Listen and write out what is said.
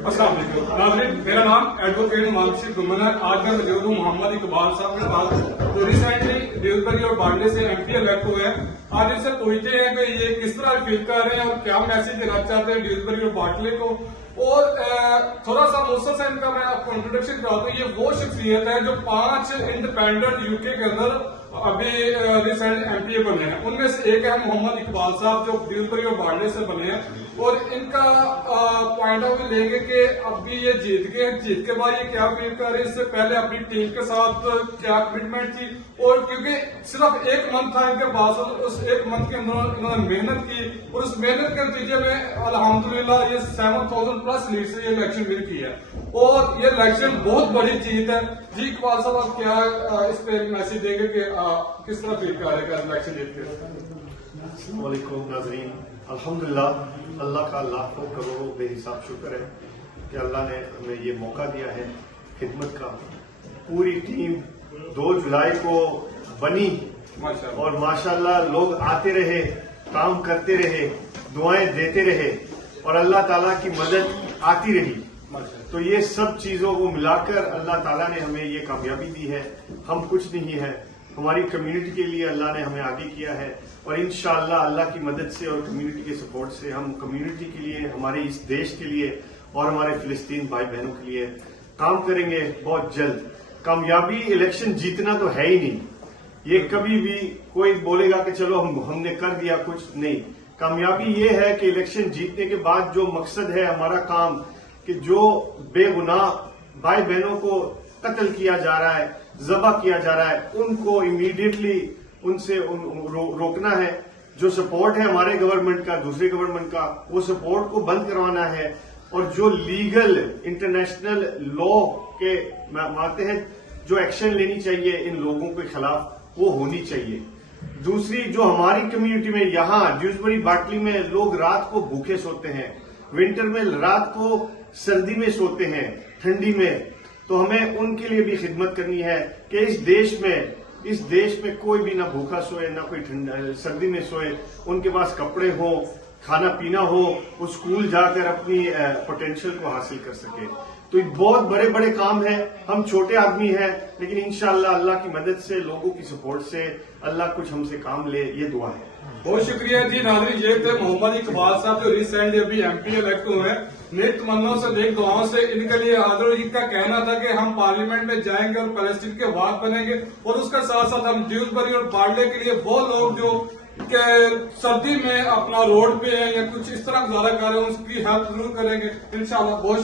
अस्सलाम वालेकुम नाज़रीन, मेरा नाम एडवोकेट मानसी गुमन है। आज मैं मौजूद हूँ मोहम्मद इकबाल साहब के पास जो रिसेंटली ड्यूसबरी और बार्ले से एमपी इलेक्ट हुए हैं। आज इनसे पूछते हैं कि ये किस तरह फील कर रहे हैं और क्या मैसेज देना चाहते हैं ड्यूसबरी और बार्ले को। और थोड़ा सा मुझसे से इनका मैं आपको इंट्रोडक्शन कराता हूँ। ये वो शख्सियत है जो 5 इंडिपेंडेंट यूके के अंदर अभी रिसेंट एमपी बने हैं। उनमें से एक है मोहम्मद इकबाल साहब जो ड्यूसबरी और बार्ले से बने हैं। और इनका पॉइंट ऑफ व्यू लेंगे कि अभी ये जीत गए, जीत के बाद ये क्या फील कर रहे हैं, इससे पहले अपनी टीम के साथ क्या कमिटमेंट थी। और क्योंकि सिर्फ 1 मंथ था इनके पास, उस 1 मंथ के अंदर इन्होंने मेहनत की और उस मेहनत के नतीजे में अल्हम्दुलिल्लाह ये 7000 प्लस लीड से ये इलेक्शन विन की है। और ये इलेक्शन बहुत बड़ी जीत है। जी इकबाल साहब, आप क्या इस पे मैसेज देंगे कि किस तरह फील कर रहे हैं इलेक्शन जीत के? वालेकुम नाज़रीन, अल्हम्दुलिल्लाह अल्लाह का लाखों करोड़ों बेहिसाब शुक्र है कि अल्लाह ने हमें ये मौका दिया है खिदमत का। पूरी टीम 2 जुलाई को बनी और माशाल्लाह लोग आते रहे, काम करते रहे, दुआएं देते रहे और अल्लाह ताला की मदद आती रही। तो ये सब चीजों को मिलाकर अल्लाह ताला ने हमें ये कामयाबी दी है। हम कुछ नहीं है, हमारी कम्युनिटी के लिए अल्लाह ने हमें आगे किया है और इंशाअल्लाह अल्लाह की मदद से और कम्युनिटी के सपोर्ट से हम कम्युनिटी के लिए, हमारे इस देश के लिए और हमारे फिलिस्तीन भाई बहनों के लिए काम करेंगे बहुत जल्द। कामयाबी इलेक्शन जीतना तो है ही नहीं, ये कभी भी कोई बोलेगा कि चलो हमने कर दिया कुछ नहीं। कामयाबी ये है कि इलेक्शन जीतने के बाद जो मकसद है हमारा काम, कि जो बेगुनाह भाई बहनों को कत्ल किया जा रहा है, ज़बह किया जा रहा है, उनको इमीडिएटली उनसे रोकना है। जो सपोर्ट है हमारे गवर्नमेंट का, दूसरे गवर्नमेंट का, वो सपोर्ट को बंद करवाना है। और जो लीगल इंटरनेशनल लॉ के मानते हैं जो एक्शन लेनी चाहिए इन लोगों के खिलाफ, वो होनी चाहिए। दूसरी, जो हमारी कम्युनिटी में यहाँ ड्यूसबरी बाटली में लोग रात को भूखे सोते हैं, विंटर में रात को सर्दी में सोते हैं, ठंडी में, तो हमें उनके लिए भी खिदमत करनी है कि इस देश में कोई भी ना भूखा सोए, ना कोई सर्दी में सोए, उनके पास कपड़े हो, खाना पीना हो, वो स्कूल जाकर अपनी पोटेंशियल को हासिल कर सके। तो ये बहुत बड़े बड़े काम है। हम छोटे आदमी हैं, लेकिन इंशाअल्लाह अल्लाह की मदद से, लोगों की सपोर्ट से अल्लाह कुछ हमसे काम ले, ये दुआ है। बहुत शुक्रिया जी नाज़रीन, ये थे मोहम्मद इकबाल साहब जो रिसेंटली अभी एमपी इलेक्ट हुए हैं। नेक तमन्नाओं से, नेक दुआओं से इनके लिए हाजिर। इनका कहना था कि हम पार्लियामेंट में जाएंगे और पैलेस्टीन के वाद बनेंगे और उसके साथ साथ हम ड्यूसबरी और बार्ले के लिए वो लोग जो के सर्दी में अपना रोड पे है या कुछ इस तरह गुजारा कर रहे हैं, उसकी हेल्प जरूर करेंगे इंशाअल्लाह। बहुत